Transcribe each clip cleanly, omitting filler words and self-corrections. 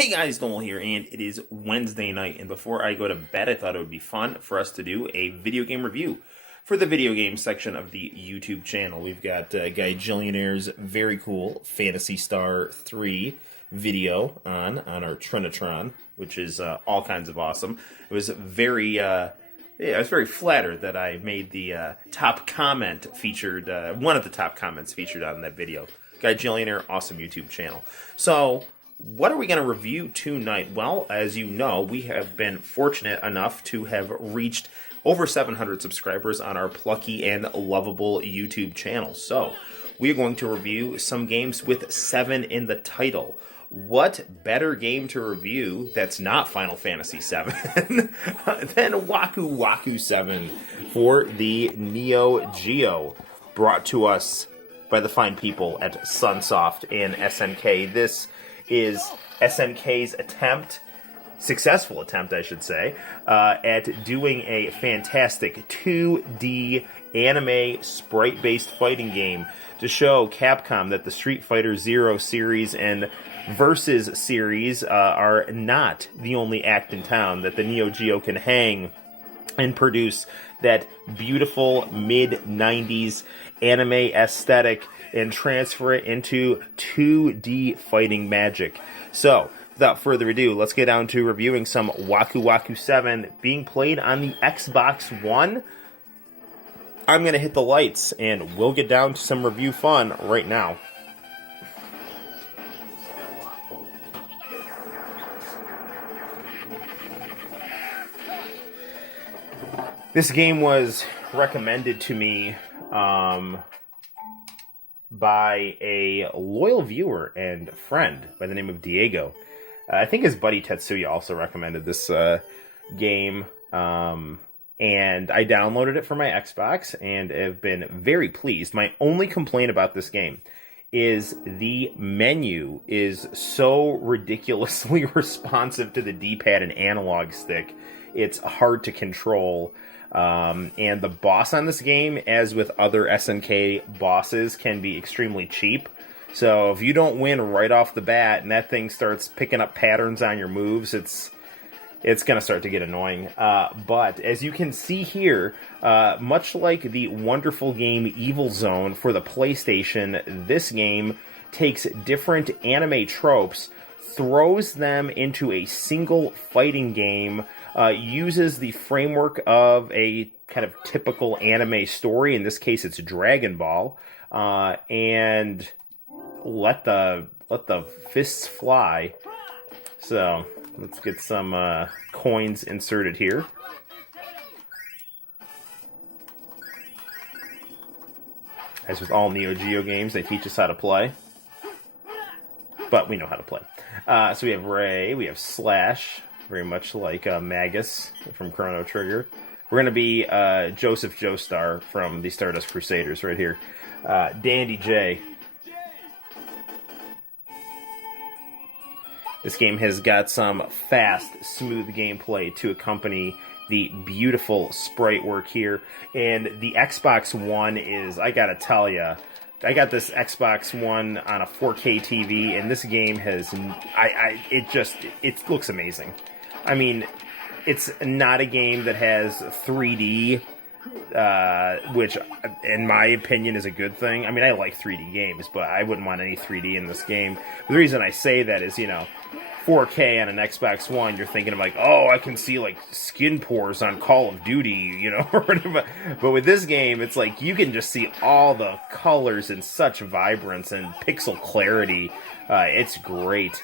Hey guys, Noel here, and it is Wednesday night, and before I go to bed, I thought it would be fun for us to do a video game review for the video game section of the YouTube channel. We've got Guy Jillionaire's very cool Phantasy Star 3 video on our Trinitron, which is all kinds of awesome. It was very... I was very flattered that I made the top comment featured, one of the top comments featured on that video. Guy Jillionaire, awesome YouTube channel. So, what are we going to review tonight? Well, as you know, we have been fortunate enough to have reached over 700 subscribers on our plucky and lovable YouTube channel. So, we are going to review some games with 7 in the title. What better game to review that's not Final Fantasy VII than WAKU WAKU 7 for the Neo Geo, brought to us by the fine people at Sunsoft and SNK. This is SNK's successful attempt, I should say, at doing a fantastic 2D anime sprite-based fighting game to show Capcom that the Street Fighter Zero series and Versus series are not the only act in town, that the Neo Geo can hang and produce that beautiful mid-90s anime aesthetic and transfer it into 2D fighting magic. So, without further ado, let's get down to reviewing some WAKU WAKU 7 being played on the Xbox One. I'm going to hit the lights, and we'll get down to some review fun right now. This game was recommended to me by a loyal viewer and friend by the name of Diego. I think his buddy Tetsuya also recommended this game, and I downloaded it for my Xbox and have been very pleased. My only complaint about this game is the menu is so ridiculously responsive to the D-pad and analog stick. It's hard to control. And the boss on this game, as with other SNK bosses, can be extremely cheap. So if you don't win right off the bat and that thing starts picking up patterns on your moves, it's going to start to get annoying. But as you can see here, much like the wonderful game Evil Zone for the PlayStation, this game takes different anime tropes, throws them into a single fighting game, uses the framework of a kind of typical anime story, in this case it's Dragon Ball, and let the fists fly. So, let's get some coins inserted here. As with all Neo Geo games, they teach us how to play. But we know how to play. So we have Ray, we have Slash, very much like Magus from Chrono Trigger. We're going to be Joseph Joestar from the Stardust Crusaders right here. Dandy J. This game has got some fast, smooth gameplay to accompany the beautiful sprite work here. And the Xbox One is, I gotta tell ya, I got this Xbox One on a 4K TV, and this game has, it looks amazing. I mean, it's not a game that has 3D, which, in my opinion, is a good thing. I mean, I like 3D games, but I wouldn't want any 3D in this game. The reason I say that is, 4K on an Xbox One, you're thinking of like, oh, I can see like skin pores on Call of Duty, but with this game, it's like you can just see all the colors and such vibrance and pixel clarity. It's great.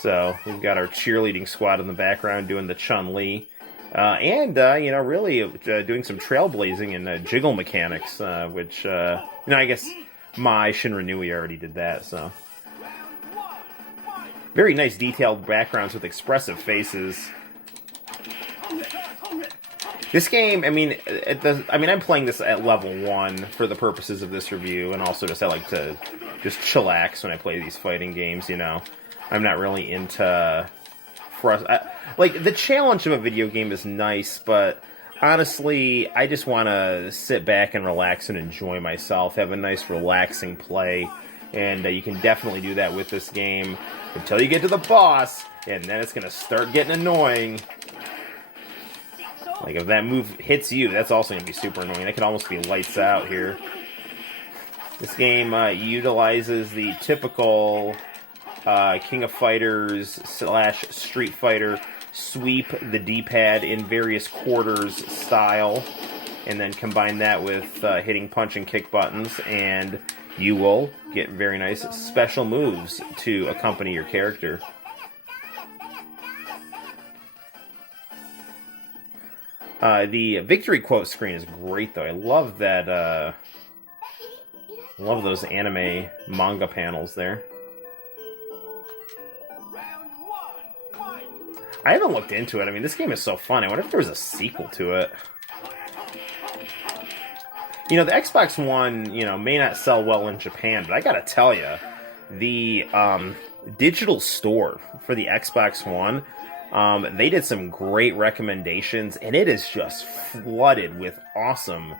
So we've got our cheerleading squad in the background doing the Chun-Li, and really doing some trailblazing and jiggle mechanics, which I guess Mai Shinranui already did that. So. Very nice detailed backgrounds with expressive faces. This game, I'm playing this at level 1 for the purposes of this review, and also I like to just chillax when I play these fighting games, I'm not really into... the challenge of a video game is nice, but honestly, I just want to sit back and relax and enjoy myself, have a nice relaxing play. And you can definitely do that with this game until you get to the boss, and then it's going to start getting annoying. Like, if that move hits you, that's also going to be super annoying. That could almost be lights out here. This game utilizes the typical King of Fighters / Street Fighter sweep the D-pad in various quarters style, and then combine that with hitting punch and kick buttons, and you will get very nice special moves to accompany your character. The victory quote screen is great, though. I love that. Love those anime manga panels there. I haven't looked into it. I mean, this game is so fun. I wonder if there was a sequel to it. You know, the Xbox One, you know, may not sell well in Japan, but I gotta tell you, the digital store for the Xbox One, they did some great recommendations, and it is just flooded with awesome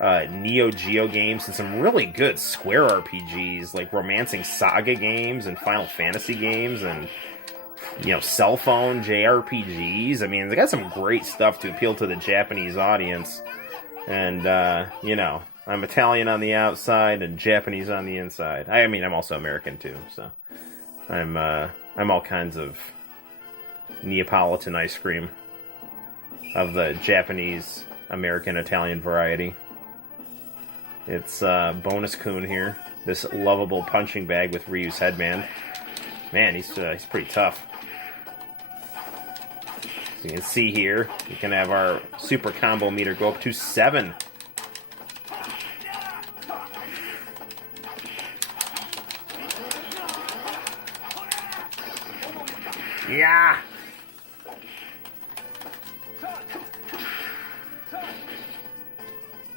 Neo Geo games and some really good Square RPGs, like Romancing Saga games and Final Fantasy games, and, you know, cell phone JRPGs. I mean, they got some great stuff to appeal to the Japanese audience. And, you know, I'm Italian on the outside and Japanese on the inside. I mean, I'm also American, too, so I'm all kinds of Neapolitan ice cream of the Japanese, American, Italian variety. It's Bonus Kun here, this lovable punching bag with Ryu's headband. Man, he's pretty tough. So you can see here, you can have our super combo meter go up to 7. Yeah!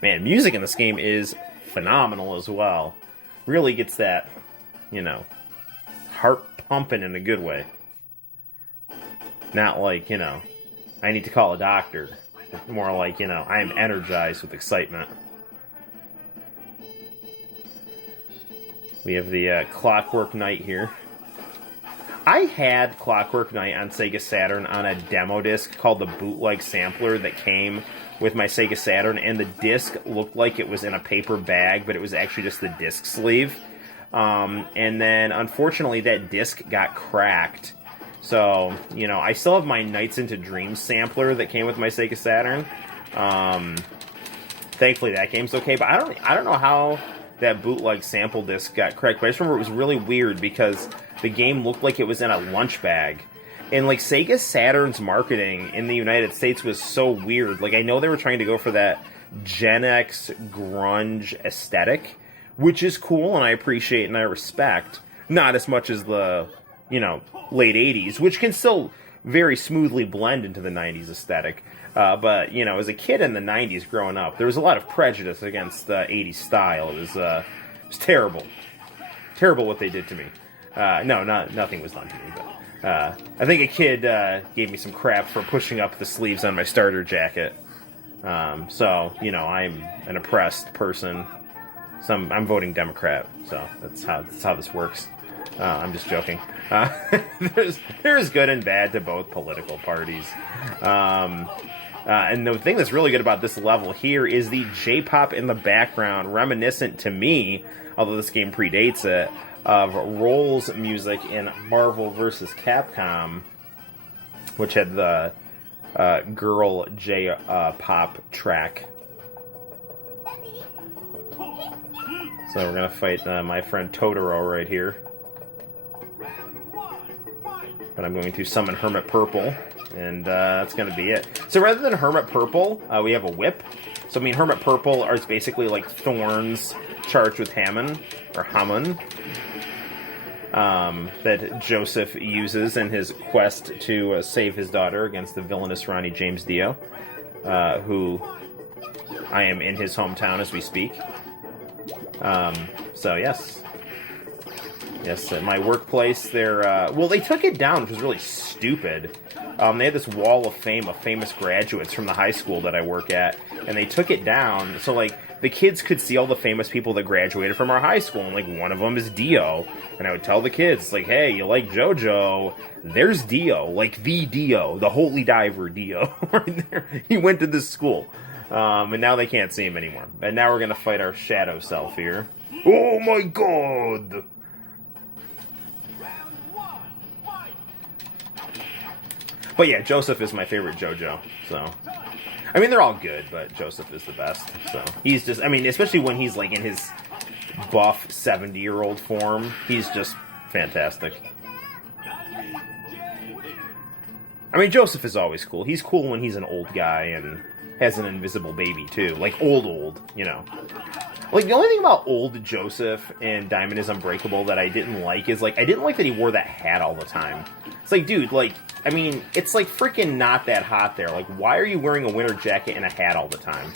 Man, music in this game is phenomenal as well. Really gets that, you know, heart pumping in a good way. Not like, you know, I need to call a doctor. More like, you know, I am energized with excitement. We have the Clockwork Knight here. I had Clockwork Knight on Sega Saturn on a demo disc called the Bootleg Sampler that came with my Sega Saturn, and the disc looked like it was in a paper bag, but it was actually just the disc sleeve. And then, unfortunately, that disc got cracked. So, you know, I still have my Nights into Dreams sampler that came with my Sega Saturn. Thankfully, that game's okay, but I don't know how that bootleg sample disc got cracked. But I just remember it was really weird because the game looked like it was in a lunch bag. And, like, Sega Saturn's marketing in the United States was so weird. Like, I know they were trying to go for that Gen X grunge aesthetic, which is cool, and I appreciate and I respect. Not as much as the, you know, late 80s, which can still very smoothly blend into the 90s aesthetic. But, you know, as a kid in the 90s growing up, there was a lot of prejudice against the 80s style. It was terrible. Terrible what they did to me. Nothing was done to me, but I think a kid gave me some crap for pushing up the sleeves on my starter jacket. So, you know, I'm an oppressed person. I'm voting Democrat, so that's how this works. I'm just joking. There's good and bad to both political parties. And the thing that's really good about this level here is the J-pop in the background, reminiscent to me, although this game predates it, of Roll's music in Marvel vs. Capcom, which had the girl J-pop track. So we're going to fight my friend Totoro right here. But I'm going to summon Hermit Purple, and that's going to be it. So rather than Hermit Purple, we have a whip. So, I mean, Hermit Purple is basically like thorns charged with Hammond, or Hammond, that Joseph uses in his quest to save his daughter against the villainous Ronnie James Dio, who I am in his hometown as we speak. So, yes. Yes, at my workplace, they took it down, which was really stupid. They had this wall of fame of famous graduates from the high school that I work at, and they took it down. So, like, the kids could see all the famous people that graduated from our high school, and like one of them is Dio, and I would tell the kids like, hey, you like JoJo? There's Dio, like the Dio, the holy diver Dio, right there. He went to this school, and now they can't see him anymore. And now we're gonna fight our shadow self here. Oh my god! But yeah, Joseph is my favorite JoJo, so... I mean, they're all good, but Joseph is the best, so... He's just... I mean, especially when he's, like, in his buff 70-year-old form, he's just fantastic. I mean, Joseph is always cool. He's cool when he's an old guy and has an invisible baby, too. Like, old, you know. Like, the only thing about old Joseph and Diamond is Unbreakable that I didn't like is, like, I didn't like that he wore that hat all the time. It's like, dude, like... I mean, it's like freaking not that hot there. Like, why are you wearing a winter jacket and a hat all the time?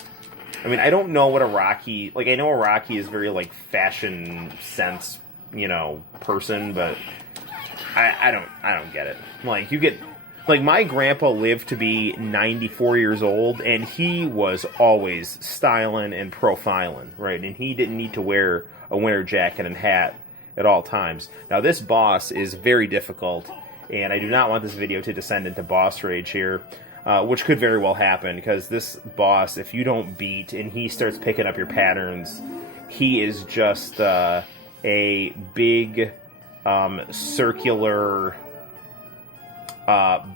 I mean, I don't know what Araki... Like, I know Araki is very, like, fashion sense, you know, person, but I don't get it. Like, you get... Like, my grandpa lived to be 94 years old, and he was always styling and profiling, right? And he didn't need to wear a winter jacket and hat at all times. Now, this boss is very difficult... And I do not want this video to descend into boss rage here, which could very well happen, because this boss, if you don't beat and he starts picking up your patterns, he is just a big circular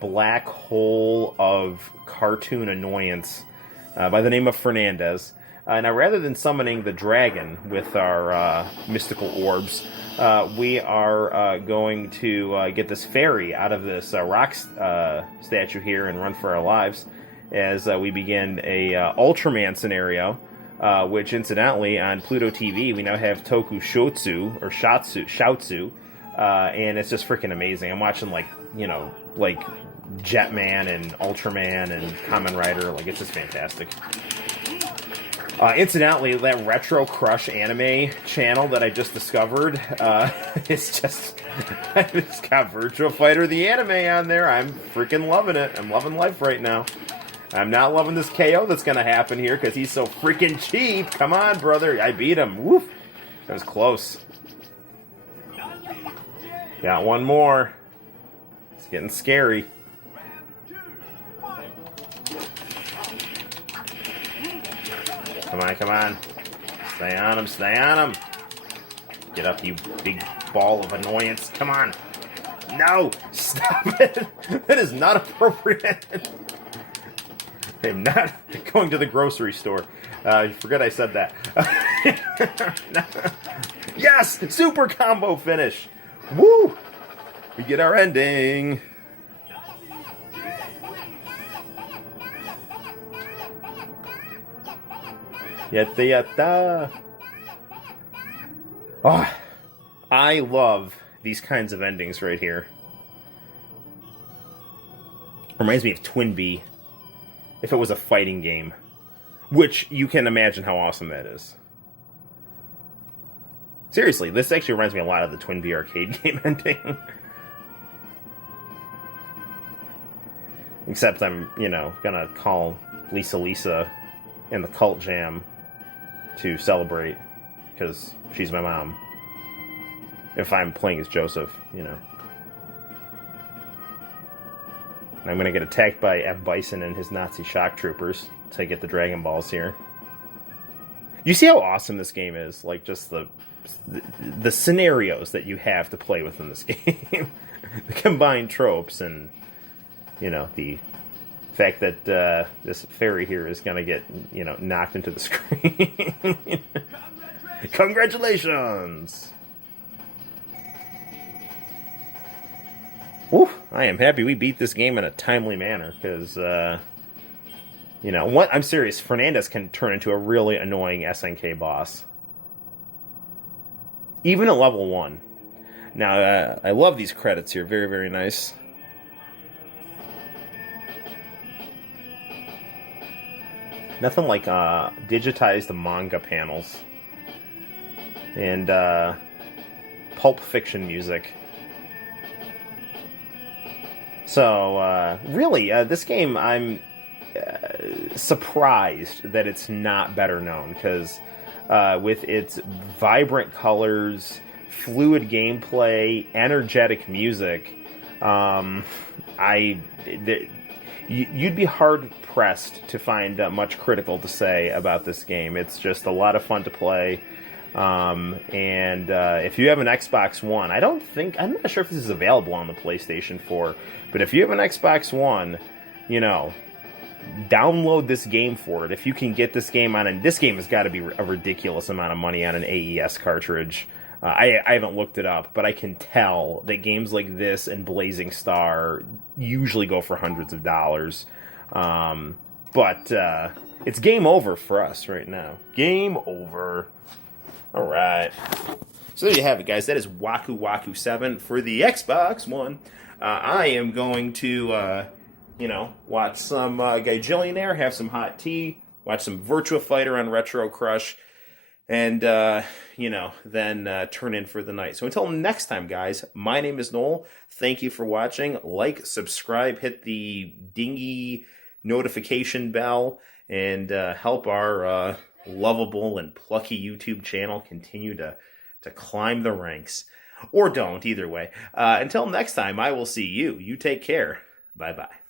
black hole of cartoon annoyance by the name of Fernandez. Now, rather than summoning the dragon with our mystical orbs, we are going to get this fairy out of this rock statue here and run for our lives as we begin a Ultraman scenario, which incidentally on Pluto TV we now have Toku Shotsu, or Shoutsu, and it's just freaking amazing. I'm watching, like, you know, like Jetman and Ultraman and Kamen Rider. Like, it's just fantastic. Incidentally, that Retro Crush anime channel that I just discovered, it's just, it's got Virtua Fighter the anime on there. I'm freaking loving it. I'm loving life right now. I'm not loving this KO that's going to happen here because he's so freaking cheap. Come on, brother. I beat him. Woof. That was close. Got one more. It's getting scary. Come on, come on. Stay on him, stay on him. Get up, you big ball of annoyance. Come on. No! Stop it! That is not appropriate. I'm not going to the grocery store. I forget I said that. Yes! Super combo finish! Woo! We get our ending. Yatta yatta. Oh, I love these kinds of endings right here. Reminds me of Twin Bee, if it was a fighting game. Which, you can imagine how awesome that is. Seriously, this actually reminds me a lot of the Twin Bee arcade game ending. Except I'm, you know, gonna call Lisa in the Cult Jam to celebrate, because she's my mom. If I'm playing as Joseph, you know. And I'm gonna get attacked by F. Bison and his Nazi shock troopers to get the Dragon Balls here. You see how awesome this game is? Like, just the scenarios that you have to play within this game. The combined tropes and, you know, the fact that this fairy here is going to get, you know, knocked into the screen. Congratulations! Woo, I am happy we beat this game in a timely manner, because, you know, what? I'm serious, Fernandez can turn into a really annoying SNK boss. Even at level 1. Now, I love these credits here, very, very nice. Nothing like digitized manga panels and Pulp Fiction music. So, really, this game, I'm surprised that it's not better known, because with its vibrant colors, fluid gameplay, energetic music, you'd be hard pressed to find much critical to say about this game. It's just a lot of fun to play. And if you have an Xbox One, I'm not sure if this is available on the PlayStation 4, but if you have an Xbox One, you know, download this game for it. If you can get this game on, and this game has got to be a ridiculous amount of money on an AES cartridge. I haven't looked it up, but I can tell that games like this and Blazing Star usually go for hundreds of dollars. But it's game over for us right now. Game over. All right. So there you have it, guys. That is Waku Waku 7 for the Xbox One. I am going to, watch some Gajillionaire, have some hot tea, watch some Virtua Fighter on Retro Crush, and, then turn in for the night. So until next time, guys, my name is Noel. Thank you for watching. Like, subscribe, hit the dingy notification bell, and help our lovable and plucky YouTube channel continue to climb the ranks. Or don't, either way. Until next time, I will see you. You take care. Bye-bye.